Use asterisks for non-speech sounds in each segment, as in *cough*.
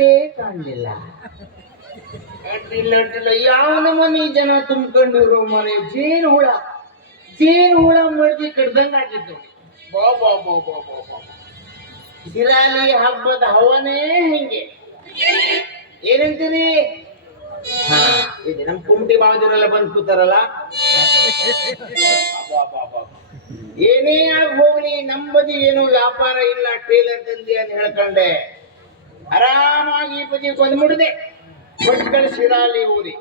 ಲೊಟ್ಟೆ ಕಾಣಲಿಲ್ಲ. ಅಡ್ಡಿಲ್ಲ ಅಡ್ಡಿಲ್ಲ ಯಾವ ಮನೆ ಜನ ತುಂಬಿಕೊಂಡಿರೋ ಮನೆ? ಜೇನು ಹುಳ. ಜೇನು ಹುಳ ಮಡ್ಗಿ ಕಡ್ದಂಗ ಆಗಿತ್ತು ಬಾ ಬಾ ಬಾ ಬಾ ಬಾ ಬಾ. ಗಿರಾಲಿ ಹಬ್ಬದ ಹವನೇ ಹಿಂಗೆ. ಏನಂತೀರಿ? ಇದೆ ನಮ್ ಕುಂಟಿ ಬಾವದಿರೆಲ್ಲ ಬಂದ್ ಕೂತಾರಲ್ಲ. ಏನೇ ಆಗಿ ಹೋಗ್ಲಿ ನಮ್ಮದಿ ಏನು ವ್ಯಾಪಾರ ಇಲ್ಲ ಟ್ರೇಲರ್ ತಂದಿ ಅಂತ ಹೇಳ್ಕೊಂಡೆ. ಆರಾಮಾಗಿ ಈ ಬದಿ ಮುಡಿದೆ ಭಟ್ಕಳ ಶಿರಾಲಿ ಊರಿ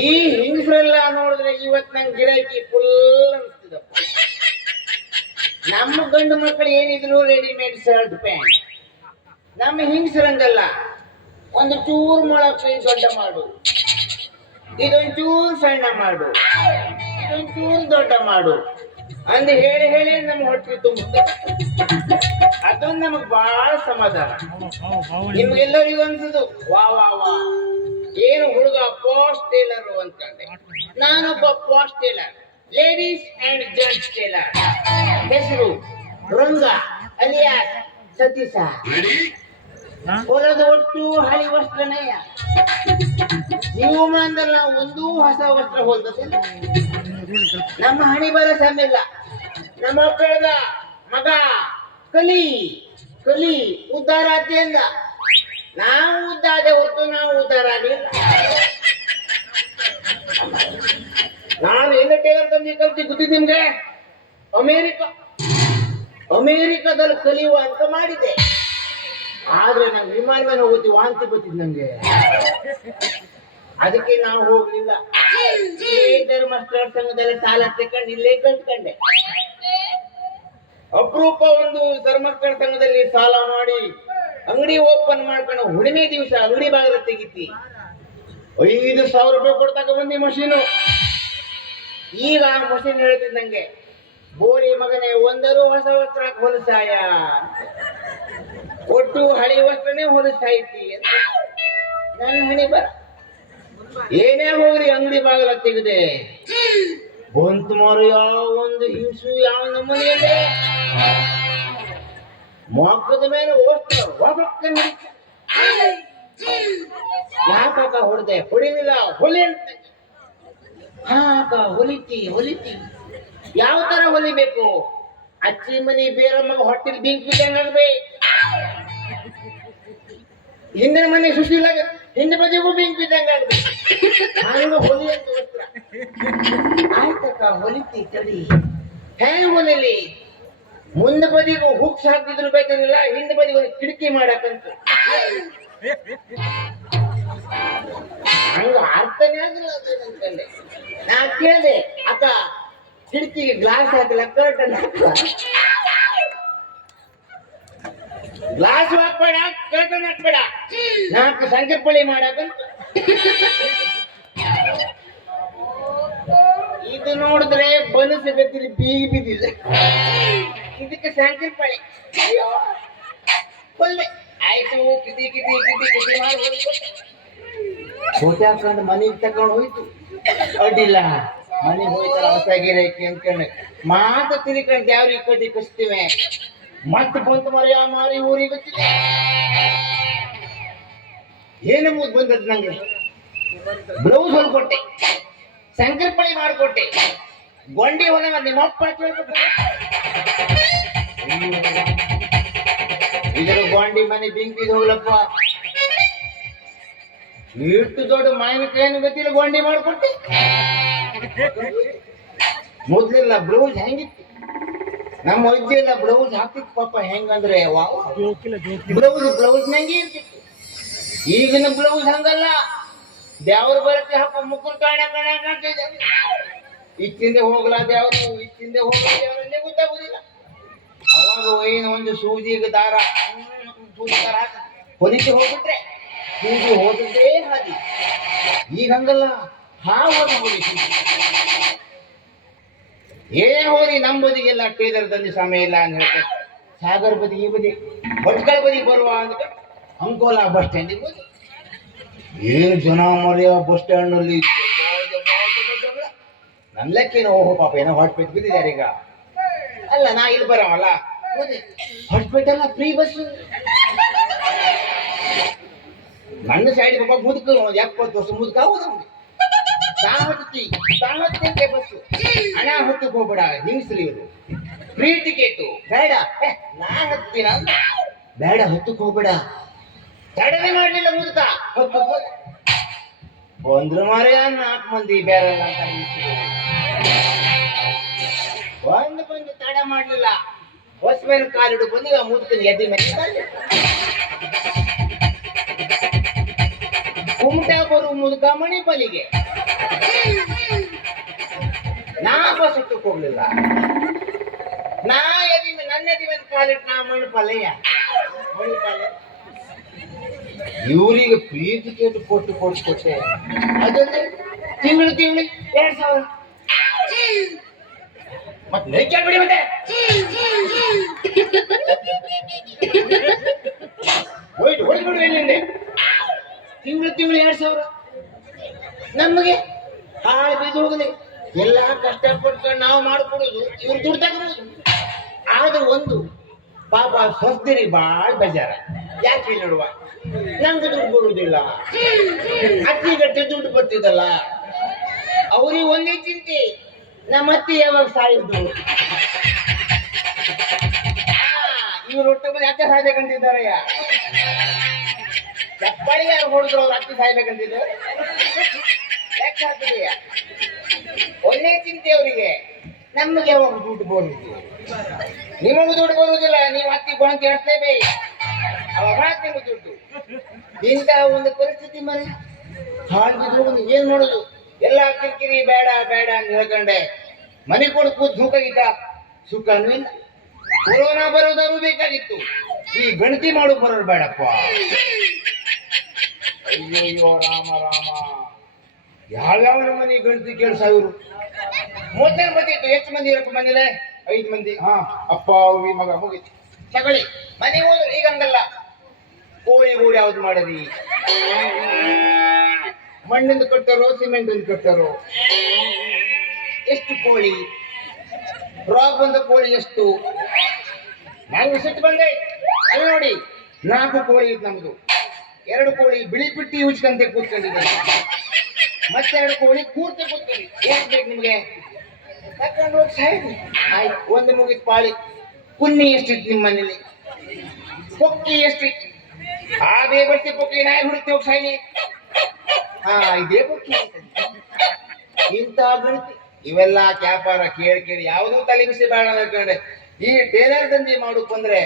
ಈ ಹಿಂಸರೆಲ್ಲ ನೋಡಿದ್ರೆ ಇವತ್ ನಂಗೆ ಗಿರಾಕಿ ಫುಲ್ ಅನ್ಸ್ತದ. ನಮ್ಮ ಗಂಡು ಮಕ್ಕಳು ಏನಿದ್ರು ರೆಡಿಮೇಡ್ ಶರ್ಟ್ ಪ್ಯಾಂಟ್ ನಮ್ಮ ಹಿಂಗ್ಸ್ರಂಗಲ್ಲ ಒಂದು ಚೂರು ಮೊಳಕ್ಕೆ ದೊಡ್ಡ ಮಾಡು. ಇದೊಂದು ಚೂರು ಸಣ್ಣ ಮಾಡು. ಇದೊಂದು ಚೂರು ದೊಡ್ಡ ಮಾಡು. ಅಂದ್ ಹೇಳಿ ಹೇಳಿ ನಮ್ಗೆ ಹೊಟ್ಟೆ ತುಂಬುತ್ತೆ. ಅದೊಂದು ನಮಗ್ ಬಹಳ ಸಮಾಧಾನ. ನಿಮ್ಗೆಲ್ಲರಿಗೂ ಅನ್ಸುದು ವಾ ವಾ ವಾ. ಏನು ಹುಡುಗ ಪಾಸ್ಟ್ ಟೇಲರ್ ಅಂತಂದೆ ನಾನೊಬ್ಬ fast tailor ladies and gents tailor ಹೆಸರು ರಂಗ ಅಲಿಯಾಸ್ ಸತೀಶ. ಹೊಲದ ಒಟ್ಟು ಹಳಿ ವಸ್ತ್ರನೇ ಜೀವಮಾನದಲ್ಲಿ ನಾವು ಒಂದೂ ಹೊಸ ವಸ್ತ್ರ ಹೊಲ್ದದಿಲ್ಲ ನಮ್ಮ ಹಣಿ ಬರ ಸಮಿಲ್ಲ ನಮ್ಮ ಮಕ್ಕಳದ ಮಗ. ಕಲಿ ಕಲಿ ಉದ್ಧಾರ ಆದ್ಯಂದ ನಾವು ಉದ್ದಾದ ಹೊತ್ತು ನಾವು ಉದ್ಧಾರ ಆಗಲಿಲ್ಲ. ನಾನು ಏನು ಟೇಲರ್ ಕಲ್ತಿ ಗೊತ್ತಿ ನಿಮ್ಗೆ? ಅಮೇರಿಕ, ಅಮೇರಿಕದಲ್ಲಿ ಕಲಿಯುವ ಅಂತ ಮಾಡಿದ್ದೆ. ಆದ್ರೆ ನಂಗೆ ವಿಮಾನ ಮೇಲೆ ಹೋಗಿ ವಾಂತಿ ಗೊತ್ತಿದ್ ನಂಗೆ. ಅದಕ್ಕೆ ನಾವು ಹೋಗ್ಲಿಲ್ಲ. ಈ ಧರ್ಮಸ್ಥಳ ಸಂಘದಲ್ಲಿ ಸಾಲ ತಕೊಂಡು ಇಲ್ಲೇ ಕಲ್ತ್ಕೊಂಡೆ ಅಪರೂಪ ಒಂದು ಧರ್ಮಸ್ಥಳ ಸಂಘದಲ್ಲಿ ಸಾಲ ಮಾಡಿ ಅಂಗಡಿ ಓಪನ್ ಮಾಡ್ಕೊಂಡು ಹುಣ್ಣಿಮೆ ದಿವಸ ಅಂಗಡಿ ಬಾಗಿಲ ತೆಗಿತಿ. ಐದು ಸಾವಿರ ರೂಪಾಯಿ ಕೊಡ್ತಾಕ ಬಂದಿ ಮಷೀನು. ಈಗ ಆ ಮಷೀನ್ ಹೇಳ್ತಿದ್ದಂಗೆ ಬೋರಿ ಮಗನೇ ಒಂದರೂ ಹೊಸ ವಸ್ತ್ರ ಹೊಲಸಾಯ? ಒಟ್ಟು ಹಳೆ ವಸ್ತ್ರನೇ ಅಂತ ನನ್ನ ಹಣಿ ಬರ ಏನೇ ಹೋಗ್ರಿ, ಅಂಗಡಿ ಬಾಗಿಲ ತೆಗೆದೆ ಬಂತು ಮಾರು ಯಾವ ಒಂದು ಹಿಂಸು, ಯಾವ ನಮ್ಮನೆಯಲ್ಲಿ? ಮೊಕ್ಕದ ಮೇಲೆ ಒಬ್ಬಕ್ಕ ಯಾಕಕ್ಕ ಹೊಡೆದೆ? ಹೊಡಿಲಿಲ್ಲ, ಹೊಲಿ ಅಂತ. ಹಾ ಅಕ್ಕ ಹೊಲಿತಿ ಹೊಲಿತಿ. ಯಾವ ತರ ಹೊಲಿಬೇಕು? ಅಚ್ಚಿ ಮನಿ ಬೇರಮ್ಮಗ ಹೊಟ್ಟಿಲ್ ಬಿಂಕ್ ಬಿದ್ದಂಗಾಗ್ಬೇಕು ಹಿಂದಿನ ಮನೆ ಸುಶೀಲಾಗ ಹಿಂದೆ ಬದಿಗೂ ಬಿಂಕ್ ಬಿದ್ದಂಗಾಗ್ಬೇಕು ಅಂತ ಆಯ್ತಕ್ಕ, ಹೊಲಿತಿ ತಡಿ ಹೆಂಗ್ ಹೊಲಿಲಿ ಮುಂದ ಬದಿಗೂ ಹುಕ್ಸ್ ಹಾಕಿದ್ರು ಬೇಕಾಗಿಲ್ಲ, ಹಿಂದ ಬದಿಗೆ ಒಂದು ಕಿಟಕಿ ಮಾಡಕ್ಕಂತ. ಹಂಗ ಅರ್ಥನೇ ಆಗಿಲ್ಲ ಅದು ನಾ ಕೇಳಿದೆ, ಅಕ್ಕ ಕಿಡಕಿಗೆ ಗ್ಲಾಸ್ ಹಾಕಿಲ್ಲ ಕರ್ಟನ್ ಗ್ಲಾಸ್ ಹಾಕ್ಬೇಡ ಕರ್ಟನ್ ಹಾಕ್ಬೇಡ. ನಾಲ್ಕು ಪಳಿ ಮಾಡಕ್ಕಂತ. ಇದು ನೋಡಿದ್ರೆ ಬನಸ ಗತಿಲಿ ಬೀಗಿ ಬಿದ್ದಿದೆ ಇದಕ್ಕೆ ಸಂಕರ್ಪಳಿ ಅಯ್ಯೋ. ಕೊಲ್ಲೆ ಆಯ್ತು, ಕಿಟಿ ಕಿಟಿ ಕಿಟಿ ಕಿಟಿ ಮಾಡಿ. ಫೋಟೋ ಹಾಕೊಂಡು ಮನೆಗೆ ತಗೊಂಡು ಹೋಯ್ತು. ಅಡ್ಡಿಲ್ಲ. ಮನೆಗೆ ಹೋಯ್ತಾರ ಹೊಸ ಗಿರಾಕಿ ಅನ್ಕೊಂಡೆ ಮಾತು ತಿರ್ಕೊಂಡು ಯಾವ ಕಟ್ಟಿ ಕಸ್ತೀವಿ? ಮತ್ತೆ ಬಂತು ಮರಿ ಆ ಮಾರಿ ಊರಿಗೆ ಗೊತ್ತಿದೆ ಏನು ಮುದ್ ಬಂದದ್ದು ನಂಗೆ? ಬ್ಲೌಸ್ ಹೊಲ್ಕೊಟ್ಟೆ ಸಂಕರ್ಪಣೆ ಮಾಡಿಕೊಟ್ಟೆ ಗೊಂಡಿ ಹೊಲ ನಿಮ್ಮ ಅಪ್ಪ ಇದರ ಗೊಂಡಿ ಮನೆ ಹೋಗಲಪ್ಪ ಹೋಗ್ಲಪ್ಪ. ಇಷ್ಟು ದೊಡ್ಡ ಮಾವಿನಕಾಯಿನ ಗೊತ್ತಿಲ್ಲ ಗೊಂಡಿ ಮಾಡಿಕೊಟ್ಟೆ ಮೊದ್ಲಿಲ್ಲ ಬ್ಲೌಸ್ ಹೆಂಗಿತ್ತು? ನಮ್ಮ ಅಜ್ಜಿ ಎಲ್ಲ ಬ್ಲೌಸ್ ಹಾಕ್ತಿತ್ತು ಪಾಪ ಹೆಂಗಂದ್ರೆ ಬ್ಲೌಸ್ ಬ್ಲೌಸ್ ನಂಗೆ ಇರ್ತಿತ್ತು. ಈಗಿನ ಬ್ಲೌಸ್ ಹಂಗಲ್ಲ. ದೇವ್ರ ಬರುತ್ತೆ ಹಬ್ಬ ಮುಕ್ಕುಲ್ ಕಾಣ ಕಾಣ ಇಚ್ಚಿಂದೆ ಹೋಗ್ಲಾ ದೇವ್ರು ಇಚ್ಚಿಂದೆ ಹೋಗ್ಲಾ ದೇವ್ರನ್ನೇ ಗೊತ್ತಾಗುದಿಲ್ಲ. ಅವಾಗ ಏನು ಒಂದು ಸೂಜಿಗೆ ದಾರ ಸೂಜಿ ಹೊಲಿಸಿ ಹೋಗ್ಬಿಟ್ರೆ ಸೂಜಿ ಹೋದದ್ದೇ ಹಾದಿ ಈಗ ಹಂಗಲ್ಲ, ಹಾವನ್ನು ಹೊಲಿಸಿ. ಏನ್ ಹೋರಿ ನಮ್ಮ ಬದಿಗೆಲ್ಲ ಟೇಲರ್ದಲ್ಲಿ ಸಮಯ ಇಲ್ಲ ಅಂತ ಹೇಳ್ತಾರೆ. ಸಾಗರ್ ಬದಿ, ಈ ಬದಿ, ಭಟ್ಕಳ ಬದಿ ಬರುವ ಅಂತ. ಅಂಕೋಲಾ ಬಸ್ ಸ್ಟ್ಯಾಂಡಿಗೆ ಹೋಗಿ ಏನು ಜನ ಮರ್ಯ ಬಸ್ ಸ್ಟ್ಯಾಂಡ್ ಅಲ್ಲಿ ನನ್ನ ಲೆಕ್ಕೇನೋ, ಓಹೋ ಪಾಪ, ಏನೋ ಹೊಟ್ಪೆಟ್ಟು ಬಿದ್ದಿದ್ದಾರೆ ಈಗ. ಅಲ್ಲ, ನಾ ಇಲ್ಲಿ ಬರವಲ್ಲ? ಹೊಟ್ಪೆಟ್ಟೆಲ್ಲ ಫ್ರೀ ಬಸ್ ನನ್ನ ಸೈಡ್ ಪಾಪ ಮುದುಕ ಎಪ್ಪತ್ತು ವರ್ಷ ಮುದುಕ ಹೋದ ತಾವತ್ತಿ ತಾವತ್ತೆ ಬಸ್ಸು ಹಣ ಹೊತ್ತಕ್ಕೆ ಹೋಗ್ಬೇಡ ನಿಮಿಸ್ಲಿ ಇವರು. ಫ್ರೀ ಟಿಕೆಟ್ ಬೇಡ. ನಾ ಹತ್ತೀನ? ಬೇಡ ಹೊತ್ತಕ್ಕೆ ಹೋಗ್ಬೇಡ. ತಡವೆ ಮಾಡ್ಲಿಲ್ಲ ಮುದುಕ ಬಂದ್ರು ಮಾರೇ ನಾಲ್ಕು ಮಂದಿ ಬೇರೆ ಒಂದ್ ಬಂದು ತಡ ಮಾಡ್ಲಿಲ್ಲ. ಹೊಸಮೇಲೆ ಕಾಲಿಡು ಬಂದು ಆ ಮುದುಕನ ಎದ್ದಿ ಮೇಲೆ. ಕುಮಟ ಬರು ಮುದುಕ ಮಣಿಪಾಲಿಗೆ. ನಾ ಬಸ್ ಹತ್ತಕ್ಕೆ ಹೋಗ್ಲಿಲ್ಲ. ನಾ ಎದಿ ಮೇಲೆ- ನನ್ನ ಎದಿ ಮೇಲೆ ಕಾಲಿಟ್ಟು ನಾ ಮಣಿಪಾಲಯ್ಯ. ಮಣಿಪಾಲ. ಇವರಿಗೆ ಪ್ರೀತಿ ಕೇಟು ಕೊಟ್ಟು ಕೊಟ್ಟು ಕೊಟ್ಟೆ. ಅದೊಂದು ತಿಂಗಳು ತಿಂಗಳು, ಎರಡ್ ಸಾವಿರ. ಮತ್ತೆ ನೈಕ್ಯಾಲ್ ಬಿಡಿ ಮತ್ತೆ. ಹೋಯ್ತು ಎಲ್ಲಿಂದೆ ತಿಂಗಳು ತಿಂಗಳು, ಎರಡ್ ಸಾವಿರ. ನಮಗೆ ಹಾಳು ಬಿದ್ದು ಹೋಗಲಿ. ಎಲ್ಲ ಕಷ್ಟಪಟ್ಟು ನಾವು ಮಾಡ್ಕೊಡೋದು, ಇವ್ರು ದುಡ್ಡು ತಗೋಬೋದು ಆದ್ರೆ ಒಂದು, ಪಾಪ ಸ್ವಸ್ತಿರಿ ಭಾಳ ಬೇಜಾರ. ಯಾಕೆ ನೋಡುವ? ನಮ್ಗೆ ದುಡ್ಡು ಬರುವುದಿಲ್ಲ ಅಕ್ಕಿ ಗಟ್ಟೆ ದುಡ್ಡು ಬರ್ತಿದ್ದಲ್ಲ ಅವ್ರಿಗೆ ಒಂದೇ ಚಿಂತೆ, ನಮ್ಮ ಅತ್ತಿ ಯಾವಾಗ ಸಾಯಿದ್ದು ಇವ್ರು ಒಟ್ಟು ಯಾಕೆ ಅತ್ತೆ ಸಾಯ್ಬೇಕಂತಿದ್ದಾರಯ್ಯ ಚಪ್ಪಾಳಿ ಯಾರು ಹೊಡೆದ್ರು ಅವ್ರು ಅತ್ತಿ ಸಾಯ್ಬೇಕಂತಿದ್ದಾರೆ ಒಳ್ಳೆ ಚಿಂತೆ ಅವರಿಗೆ. ನಮಗೆ ಯಾವಾಗ ದುಡ್ಡು ಬರುವುದು. ನಿಮಗೂ ದುಡ್ಡು ಬರುವುದಿಲ್ಲ, ನೀವು ಅತ್ತಿ ಗುಣ ಕೇಳ್ತೇವೆ ಅವಾಗ ನಿಮಗೆ ಇಂಥ ಒಂದು ಪರಿಸ್ಥಿತಿ ಮನೆ ಹಾಳು ಒಂದು ಏನ್ ಮಾಡೋದು? ಎಲ್ಲ ಕಿರಿಕಿರಿ, ಬೇಡ ಬೇಡ ಅಂತ ಹೇಳ್ಕೊಂಡೆ. ಮನೆ ಕೊಡಕ್ಕೂ ಸುಖಗಿದ್ದ ಸುಖನೂ ಇಲ್ಲ. ಕೊರೋನಾ ಬರೋದಾರು ಬೇಕಾಗಿತ್ತು. ಈ ಗಣತಿ ಮಾಡು ಬರೋರು ಬೇಡಪ್ಪ. ಅಯ್ಯೋ ರಾಮ ರಾಮ. ಯಾವ್ಯಾವ ಮನೆ ಗಣತಿ ಕೇಳ್ಸ ಇವರು? ಮೊದಲನೇ ಮಂದಿ ಇತ್ತು. ಎಷ್ಟು ಮಂದಿ ಇರಪ್ಪ ಮನೇಲೆ? ಐದು ಮಂದಿ. ಹಾ, ಅಪ್ಪ ಮಗ ಹೋಗಿತ್ತು ತಗೊಳ್ಳಿ. ಮನೆ ಹೋದ್ರು ಈಗ ಹಂಗಲ್ಲ. ಕೋಳಿ ಗೂಡು ಯಾವ್ದು ಮಾಡರಿ ಮಣ್ಣಿಂದ ಕಟ್ಟಾರೋ ಸಿಮೆಂಟ್ ಕಟ್ಟಾರೋ? ಎಷ್ಟು ಕೋಳಿ? ಡ್ರಾಪ್ ಬಂದ ಕೋಳಿ ಎಷ್ಟು? ನಾನು ಸಿಟ್ಟು ಬಂದೆ. ಅಲ್ಲಿ ನೋಡಿ, ನಾಲ್ಕು ಕೋಳಿ ಇದು ನಮ್ದು. ಎರಡು ಕೋಳಿ ಬಿಳಿ ಪಿಟ್ಟಿ ಉಚ್ಕಂತೆ ಕೂತ್ಕೊಂಡಿದೆ. ಮತ್ತೆರಡು ಕೋಳಿ ಕೂರ್ತೆ ಕೂತ್ಕೊಂಡು ಏನ್ ಬೇಕು ನಿಮ್ಗೆ? ಸಾಯ್ರಿ. ಆಯ್ತು, ಒಂದು ಮುಗಿದ ಪಾಳಿ. ಕುನ್ನಿ ಎಷ್ಟಿತ್ತು ನಿಮ್ಮ ಮನೇಲಿ ಕೊಕ್ಕಿ ಎಷ್ಟಿತ್ತು? ಆ ಬೇಬರ್ತಿ ಪೊಕ್ಕಿ ನಾಯಿ ಹುಡುಕ್ತಿ ಹೋಗಿ ಸಾಯ್ಲಿ. ಹಾ, ಇದೇ ಪೊಕ್ಕಿ ಇಂಥ ಗಣತಿ ಇವೆಲ್ಲ ಕ್ಯಾಪಾರ, ಕೇಳಿ ಕೇಳಿ, ಯಾವುದೂ ತಲೆ ಬಿಸಿ ಬೇಡ ಅನ್ಕೊಂಡೆ ಈ ಟೇಲರ್ ದಂಧೆ ಮಾಡೋಕ್ ಬಂದ್ರೆ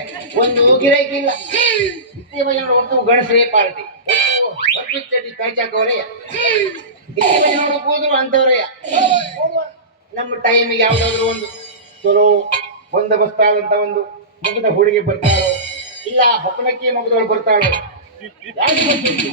ಒಂದು ಗಿರಾಕಿ ಇಲ್ಲ ಒಟ್ಟು ಗಣಸಿ ಪಾರ್ಟಿ. ಚಟ್ಟಿ ಭಜನೆ ನೋಡಕ್ ಹೋದ್ರು ಅಂತವ್ರೇ ನಮ್ಮ ಟೈಮಿಗೆ ಯಾವ್ದಾದ್ರು ಒಂದು ಚಲೋ ಬಂದ ಆದಂತ ಒಂದು ಮುಗಿದ ಹುಡುಗಿ ಬರ್ತಾಳೋ. ಇಲ್ಲ ಹೊಪ್ಪನಕ್ಕಿ ಮಗದೊಳಗೆ ಬರ್ತಾಳೆ. ಯಾಕೆ ಗೊತ್ತಿತ್ತು?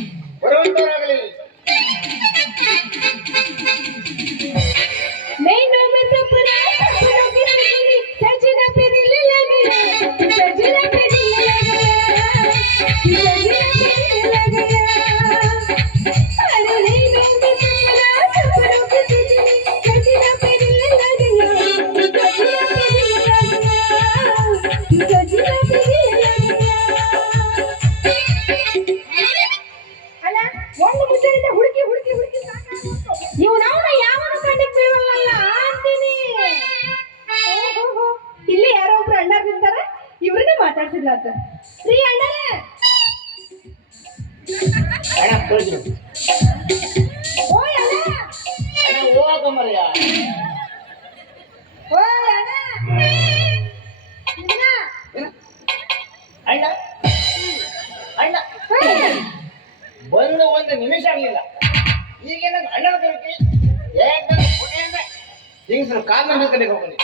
ಹಿಂಗ್ಸರು ಕಾಲ್ ನಂಬಿ ಕಡೆಗೆ ಹೋಗಿ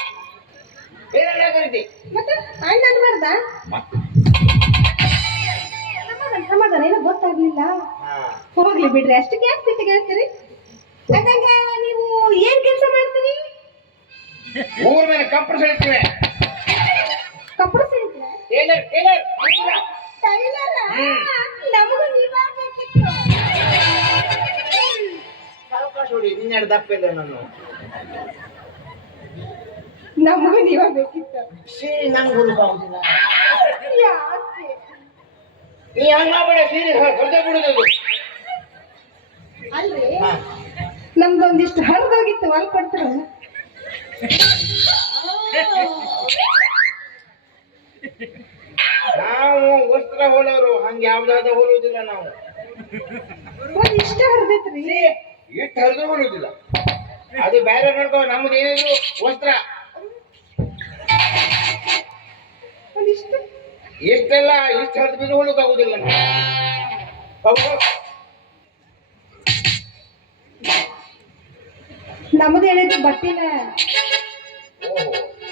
ಕರಿತಿ? ಮತ್ತೆ ಅಣ್ಣ ಅನ್ಬಾರ್ದ ಸಮಾಧಾನ ಏನೋ ಗೊತ್ತಾಗ್ಲಿಲ್ಲ. ಹೋಗ್ಲಿ ಬಿಡ್ರಿ. ಅಷ್ಟಕ್ಕೆ ಯಾಕೆ ಬಿಟ್ಟು ಕೇಳ್ತೀರಿ? ನೀವು ಏನ್ ಕೆಲಸ ಮಾಡ್ತೀರಿ? ಊರ ಮೇಲೆ ಕಂಪ್ರೆಸ್ ಸೆಳಿತೀವಿ. ಕಪ್ಪಡ ಸಿಡಿದ್ರೆ ಟೇಲರ್ ಟೇಲರ್ ಟೈಲರ. ನಮಗೂ ನೀವಾಗಬೇಕಿತ್ತು ಸಾವಕಾಶ ದಪ್ಪ ಇದೆ ನಾನು. ನಮಗೂ ನೀವಾಗಬೇಕಿತ್ತು ಶ್ರೀ ನಂಗೆ ಹುಡುಕಾಗುದಿಲ್ಲ ಯಾಕೆ? ನೀ ಹಂಗ ಮಾಡ್ಬೇಡ ಸೀರೆ ಹೊರಗೆ ಬಿಡುದು ಅಲ್ರಿ? ನಮ್ದೊಂದಿಷ್ಟು ಹರಿದೋಗಿತ್ತು ಹೊಲ್ ಕೊಡ್ತಾರ *laughs* ನಾವು ವಸ್ತ್ರ ಹೋಲೋರು ಹಂಗ ಯಾವ್ದಾದ ಹೊಲುವುದಿಲ್ಲ ನಾವು. ಇಷ್ಟ ಹರಿದೈತ್ರಿ. ಇಟ್ಟು ಹರಿದ್ರು ಹೊಲುವುದಿಲ್ಲ ಅದು ಬೇರೆ ನೋಡ್ಕೋ ನಮ್ದು ಏನಿದ್ರು ವಸ್ತ್ರ. ಒಂದಿಷ್ಟು ಎಷ್ಟೆಲ್ಲ ಇಷ್ಟು ಹರಿದು ಬಿದ್ದು ನಮ್ಗೆ. ಹೌದು ನಮ್ದು ಹೇಳಿದ್ದು ಬಟ್ಟಿನ. ಓಹೋ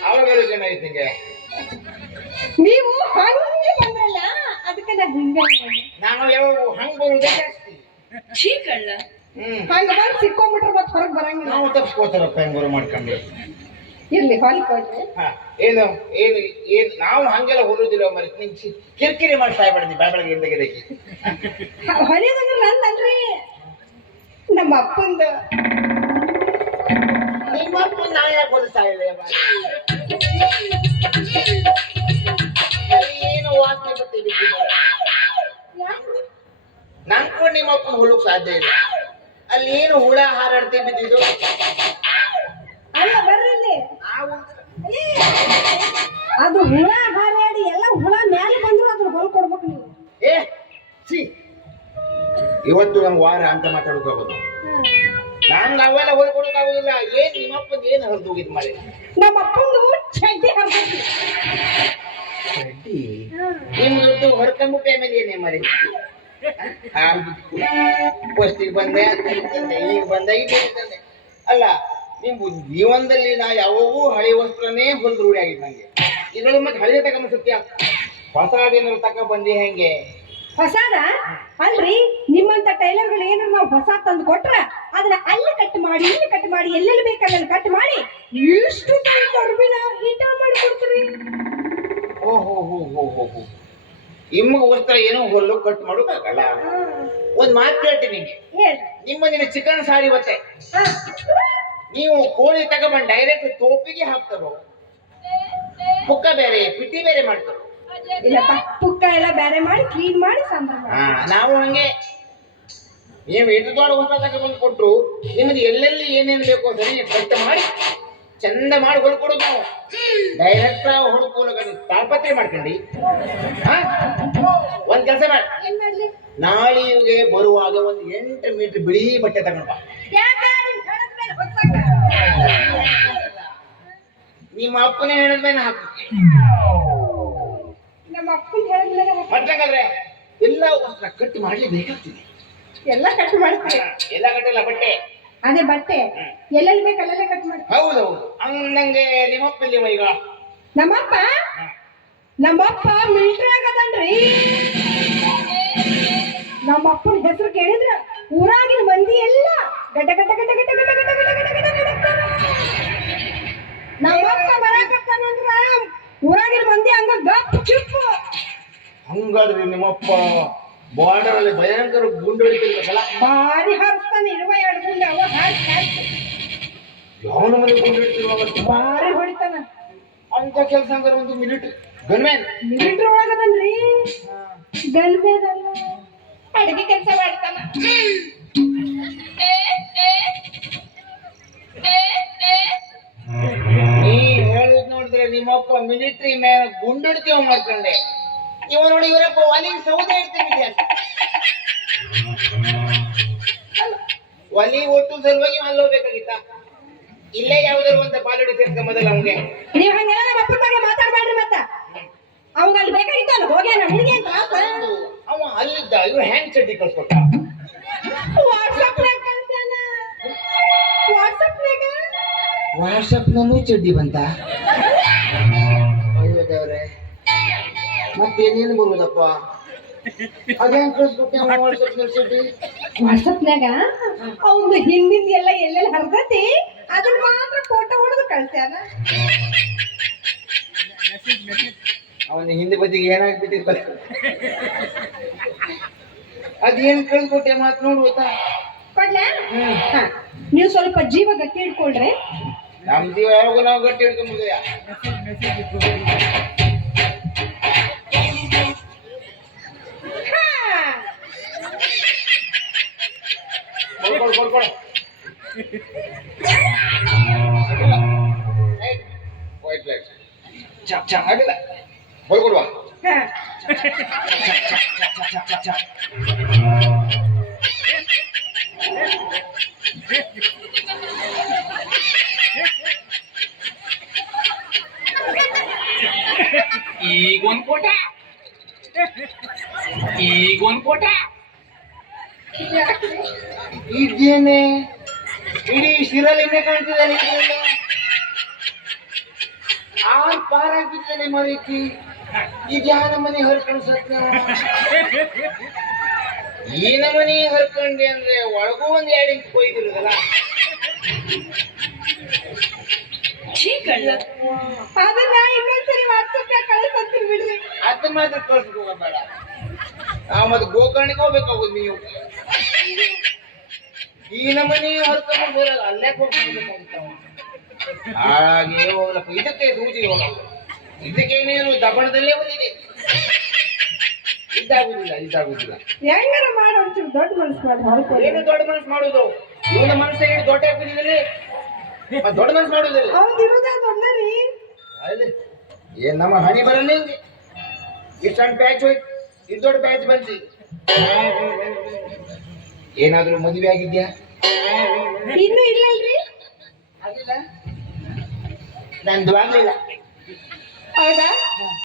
ಅವಾಗ ಜನ ಐತಿ ನಿಂಗೆ. ನೀವು ಹಂಗೆ ಬಂದ್ರಲ್ಲ ಅದಕ್ಕೆ ನಾ ಹಿಂಗೆ ನಾವು ಯಾವ ಹಂಗ್ ಬರುವುದೇ ಜಾಸ್ತಿ. ಚೀಕಳ್ಳ ಹಂಗೆ ಬಂದ್ ಸಿಕ್ಕೊಂಡ್ಬಿಟ್ರೆ ಮತ್ತೆ ಹೊರಗೆ ಬರಂಗಿಲ್ಲ. ನಾವು ತಪ್ಸ್ಕೋತಾರಪ್ಪ ಹೆಂಗಾರು ಮಾಡ್ಕೊಂಡು. ಇರ್ಲಿ ಹೊಲ್ ಕೊಡ್ರಿ ಹಾ ಏನು ಏನು ಏನು ನಾವು ಹಂಗೆಲ್ಲ ಹೊಲುದಿಲ್ಲ ಮರಿ ನಿಂಗೆ ಚಿ- ಕಿರಿಕಿರಿ ಮಾಡಿ ಸಾಯ್ಬೇಡಿ ಬಾಬಳಿಗೆ ಹಿಂದೆಗೆದಕ್ಕೆ ಹೊಲಿಯೋದಂದ್ರೆ ನಂದಲ್ರಿ ನಮ್ಮ ಅಪ್ಪಂದ ನಿಮ್ಮ ಅಪ್ಪ ನಾ ಯಾಕೆ ಹೊಲಿಸ್ತಾ ಇಲ್ಲ ಏನು ವಾಸನೆ ಬರ್ತೀವಿ ನಾನು ಕೂಡ ನಿಮ್ಮ ಅಪ್ಪ ಹುಳುಕ್ ಸಾಧ್ಯ ಇಲ್ಲ. ಅಲ್ಲಿ ಏನು ಹುಳ ಹಾರಾಡ್ತಿ ಬಿದ್ದಿದ್ದು? ಅಲ್ಲ *laughs* ಅದು ಹುಳ ಹಾರಾಡಿ ಎಲ್ಲ ಹುಳ ಮೇಲೆ ಬಂದ್ರು ಅದ್ರ ಹೊಲ್ ಕೊಡ್ಬೇಕು ನೀವು. ಏ ಸಿ ಇವತ್ತು ನಮ್ಗೆ ವಾರ ಅಂತ ಮಾತಾಡೋಕ್ಕಾಗೋದು ನಂಗೆ ಅವೆಲ್ಲ ಹೊಲ್ಕೊಡಕ್ಕಾಗೋದಿಲ್ಲ ಏನ್ ನಿಮ್ಮಪ್ಪನ ಏನು ಹರಿದು ಹೋಗಿದ್ ಮಾಡಿ ನಮ್ಮ ಅಪ್ಪಂದು ಚಡ್ಡಿ ಹರ್ದೈತಿ ನಿಮ್ ದುಡ್ಡು ಹೊರಕೊಂಡ್ಬಿಟ್ಟೆ ಆಮೇಲೆ ಏನೇ ಮಾಡಿ ಫಸ್ಟಿಗೆ ಬಂದೆ ಈಗ ಬಂದ ಈಗ ಅಲ್ಲ ನಿಮ್ ಜೀವನದಲ್ಲಿ ನಾ ಯಾವಾಗೂ ಹಳೆ ವಸ್ತ್ರನೇ ಹೊಲ್ದು ರೂಢಿ ಆಗಿದ್ದು ನಂಗೆ. ಇದ್ರೊಳಗೆ ಮತ್ತೆ ಹಳೆ ತಗೊಂಡ್ ಸತ್ಯ ಹೊಸದೇನಾದ್ರು ತಕ ಬಂದಿ ಹೆಂಗೆ? ಹೊಸಾದ ಅಲ್ರಿ ನಿಮ್ಮಂತ ಟೈಲರ್ಗಳು ಏನಾರ ನಾವು ಹೊಸ ತಂದು ಕೊಟ್ರ ಅದನ್ನ ಅಲ್ಲಿ ಕಟ್ ಮಾಡಿ ಇಲ್ಲಿ ಕಟ್ ಮಾಡಿ ಎಲ್ಲೆಲ್ಲಿ ಬೇಕಲ್ಲ ಕಟ್ ಮಾಡಿ ಇಷ್ಟು ನಾವು ಈಟ ಮಾಡಿ ಕೊಡ್ತೀರಿ ಓ ಹೋ ಹೋ ಹೋ ಹೋ. ನಿಮ್ಗೆ ವಸ್ತ್ರ ಏನೋ ಹೊಲ್ಲು ಕಟ್ ಮಾಡೋಕ್ಕಾಗಲ್ಲ ಒಂದ್ ಮಾತು ಕೇಳ್ತೀನಿ ನಿಮಗೆ ನಿಮ್ಮ ಚಿಕನ್ ಸಾರಿ ಬತ್ತೆ. ನೀವು ಕೋಳಿ ತಗೊಂಡ್ಬಂದು ಡೈರೆಕ್ಟ್ ತೋಪಿಗೆ ಹಾಕ್ತಾರೋ ಪುಕ್ಕ ಬೇರೆ ಪಿಟಿ ಬೇರೆ ಮಾಡ್ತಾರೆ. ಇಲ್ಲಪ್ಪ ಪುಕ್ಕ ಎಲ್ಲ ಬೇರೆ ಮಾಡಿ ಕ್ಲೀನ್ ಮಾಡಿ ಸಾಂಬಾರ್ ಮಾಡಿ ಹಾ ನಾವು ಹಂಗೆ. ನೀವು ಇಟ್ಟು ದೊಡ್ಡ ಹೊಸ ತಗೊಂಡ್ಬಂದು ಕೊಟ್ಟರು ನಿಮ್ದು ಎಲ್ಲೆಲ್ಲಿ ಏನೇನು ಬೇಕೋ ಸರಿ ಕಟ್ ಮಾಡಿ ಚಂದ ಮಾಡಿ ಹೊಲ್ಕೊಡು ನಾವು. ಡೈರೆಕ್ಟ್ ಹೊಡ್ಕೋಲ ತಾಪತ್ರೆ ಮಾಡ್ಕೊಂಡಿ. ಹಾ ಒಂದ್ ಕೆಲಸ ಮಾಡಿ. ನಾಳೆಗೆ ಬರುವಾಗ ಒಂದು ಎಂಟು ಮೀಟರ್ ಬಿಳಿ ಬಟ್ಟೆ ತಗೊಂಡ್ ನಿಮ್ಮ ಅಪ್ಪನೇ ಹೇಳಿದ್ರೆ ಹಾಕು. ನಮ್ಮ ಅಪ್ಪನ ಹೇಳಿದ್ಮೇಲೆ ಮತ್ತಂಗಾದ್ರೆ ಎಲ್ಲ ವಸ್ತ್ರ ಕಟ್ ಮಾಡ್ಲಿ ಬೇಕಾಗ್ತದೆ ಎಲ್ಲ ಕಟ್ ಮಾಡ್ತಾರೆ ಎಲ್ಲ ಕಟ್ಟಲ್ಲ ಬಟ್ಟೆ. ಅದೇ ಬಟ್ಟೆ. ಎಲ್ಲೆಲ್ಲಿ ಬೇಕು ಅಲ್ಲೆಲ್ಲ ಕಟ್ ಮಾಡಿ ಹೌದೌದು ಹಂಗಂಗೆ ನಿಮ್ಮಪ್ಪ ಇಲ್ಲಿ ಈಗ. ನಮ್ಮಪ್ಪ ನಮ್ಮಪ್ಪ ಮಿಲ್ಟ್ರಿ ಆಗದನ್ರಿ. ನಮ್ಮ ಅಪ್ಪನ ಹೆಸರು ಕೇಳಿದ್ರ ಊರಾಗಿನ ಮಂದಿ ಎಲ್ಲ ಗಡ್ಡ ಗಡ್ಡ ಗಡ್ಡ ಗಡ್ಡ ಗಡ್ಡ ಗಡ್ಡ ಗಡ್ಡ ಗಡ್ಡ ನಮ್ಮಪ್ಪ ಬರಾಕತ್ತಾನಂದ್ರ ಊರಾಗಿನ ಮಂದಿ ಹಂಗ ಗಪ್ ಚುಪ್. ಹಂಗಾದ್ರೆ ನಿಮ್ಮಪ್ಪ. ಬಾರ್ಡರ್ ಅಲ್ಲಿ ಭಯಂಕರ ಗುಂಡು ಹೊಡಿತಿರ್ಬೇಕಲ್ಲ ಭಾರಿ ಹಾರಿಸ್ತಾನೆ ಇರುವ ಎರಡು ಗುಂಡು ಅವ ಹಾರಿಸ್ ಹಾರಿಸ್ ಯಾವನ ಮನೆ ಗುಂಡು ಹಿಡಿತಿರುವಾಗ ಭಾರಿ ಹೊಡಿತಾನ. ಅಂತ ಕೆಲಸ ಅಂದ್ರೆ ಒಂದು ಮಿಲಿಟರಿ ಗನ್ಮ್ಯಾನ್. ಮಿಲಿಟರಿ ಒಳಗದನ್ರಿ ಗಲ್ಬೇದಲ್ಲ ಅಡಿಗೆ ಕೆಲಸ ಮಾಡ್ತಾನ. ನೀ ಹೇಳಿದ್ ನೋಡಿದ್ರೆ ನಿಮ್ಮಪ್ಪ ಮಿಲಿಟರಿ ಮ್ಯಾನ್ ಗುಂಡು ಹಿಡ್ತೀವ ಮಾಡ್ಕೊಂಡೆ. ಇವ ನೋಡಿ ಇವರಪ್ಪ ಒಲಿಗೆ ಸೌದೆ ಇಡ್ತೀನಿ ಒಲಿ ಒಟ್ಟು ಸಲುವಾಗಿ ಅಲ್ಲಿ ಹೋಗ್ಬೇಕಾಗಿತ್ತ ಇಲ್ಲೇ ಯಾವ್ದಾರು ಒಂದು ಬಾಲುಡಿ ಸೇರ್ಕೊಂಬದಲ್ಲ ಅವ್ಗೆ ನೀವ್ ಹಂಗೆಲ್ಲ ನಮ್ಮ ಅಪ್ಪನ ಬಗ್ಗೆ ಮಾತಾಡ್ಬೇಡ್ರಿ ಮತ್ತ. ಅವಾಗ ಅಲ್ಲಿ ಬೇಕಾಗಿತ್ತಲ್ಲ ಹೋಗ್ಯಾನ ಹುಡುಗಿ ಅಂತ. ಅವ ಅಲ್ಲಿದ್ದ ಇವ್ ಹ್ಯಾಂಗ್ ಚಡ್ಡಿ ಕಳ್ಸ್ಕೊಟ್ಟ. ವಾಟ್ಸಪ್ನಾಗ ಕಳ್ಸ್ಯಾನ? ವಾಟ್ಸಪ್ನಾಗ ವಾಟ್ಸಪ್ನಲ್ಲೂ ಚಡ್ಡಿ ಬಂತ? ಮತ್ತೇನೇನು ಬರುವುದಪ್ಪ? ಅದೇನ್ ವಾಟ್ಸಪ್ನಾಗ ಹಿಂದಿಂದ ಎಲ್ಲ ಎಲ್ಲೆಲ್ಲಿ ಹರ್ದತಿ? ಅದನ್ನ ಮಾತ್ರ ಫೋಟೋ ಹೊಡೆದು ಕಳ್ಸ್ಯಾನ? ಅವನ ಹಿಂದೆ ಬದಿಗೆ ಏನಾಗ್ಬಿಟ್ಟಿರ್ತ ಅದೇನ್ ಕಳ್ಸ್ಕೊಟ್ಟೆ ಮಾತು ನೋಡುತ್ತಾ ಕೊಡ್ಲಾ? ಹಾ. ನೀವು ಸ್ವಲ್ಪ ಜೀವ ಗಟ್ಟಿ ಇಟ್ಕೊಳ್ರಿ ನಮ್ ಜೀವ ಯಾವಾಗ ನಾವು ಗಟ್ಟಿ ಹಿಡ್ಕೊಂಡ್ಬಿಡ್ತೀಯ ಹೊಡ್ಕೊಡ ವೈಟ್ ಲೈಟ್ ಚ ಚ ಆಗಿಲ್ಲ ಹೊಡ್ಕೊಡುವ ಹಾ. ಈಗ ಒಂದ್ ಕೋಟ ಈಗ ಒಂದ್ ಕೋಟ ಇದೇನೆ ಇಡೀ ಶಿರಲಿಂಗ ಕಾಣ್ತಿದ್ದಾನೆ ಇದ್ರಲ್ಲಿ. ಆರ್ ಪಾರಾಗಿದ್ದಾನೆ ಮರೀತಿ ಇದ್ಯಾನ ಮನೆ ಹರ್ಕೊಂಡು ಸತ್ಯ. ಈ ನಮನಿ ಹರ್ಕೊಂಡೆ ಅಂದ್ರೆ ಒಳಗೂ ಒಂದ್ ಎರಡು ಇಂಚ್ ಕೊಯ್ದಿರುದಲ್ಲ? ಅದನ್ನ ಇನ್ನೊಂದ್ಸರಿ ವಾಟ್ಸಪ್ ಕಳಿಸ್ತೀನಿ ಬಿಡ್ರಿ ಅದ್ ಮಾತ್ರ ಕಳ್ಸ್ಕೊ ಹೋಗಬೇಡ ನಾವು ಮತ್ತೆ ಗೋಕರ್ಣಕ್ಕೆ ಹೋಗ್ಬೇಕಾಗೋದು ನೀವು. ಈ ನಮನಿ ಹರ್ಕೊಂಡು ಬರಲ್ಲ ಅಲ್ಲೇ ಹಾಗೆ ಹೋಗ್ಲಪ್ಪ ಇದಕ್ಕೆ ಸೂಜಿ ಹೋಗಲ್ಲ ಇದಕ್ಕೇನೇನು ದಬಣದಲ್ಲೇ ಬಂದಿದೆ? ಇದಾಗುದಿಲ್ಲ ಇದಾಗುದಿಲ್ಲ. ಹೆಂಗಾರ ಮಾಡಿ ಒಂಚೂರು ದೊಡ್ಡ ಮನಸ್ಸು ಮಾಡಿ ಹೊರಗೆ ಏನು ದೊಡ್ಡ ಮನಸ್ಸು ಮಾಡೋದು? ಇವನ ಮನಸ್ಸು ಹೇಳಿ ದೊಡ್ಡ ದೊಡ್ಡ ಮನಸ್ಸು ಮಾಡೋದಿಲ್ಲ. ಅವ್ನು ಇರುದ ಒಂದರಿ ಅಲ್ಲಿ ಏನ್ ನಮ್ಮ ಹಣಿ ಬರಲ್ಲ ಹಿಂಗೆ ಇಷ್ಟು ಸಣ್ಣ ಪ್ಯಾಚ್ ಹೋಯ್ತು. ಇದು ದೊಡ್ಡ ಪ್ಯಾಚ್ ಬಂತು. ಏನಾದ್ರೂ ಮದುವೆ ಆಗಿದ್ಯಾ? ಇಲ್ಲ ಅಲ್ರಿ ಆಗಿಲ್ಲ? ನಂದು ಆಗ್ಲಿಲ್ಲ. ಹೌದಾ?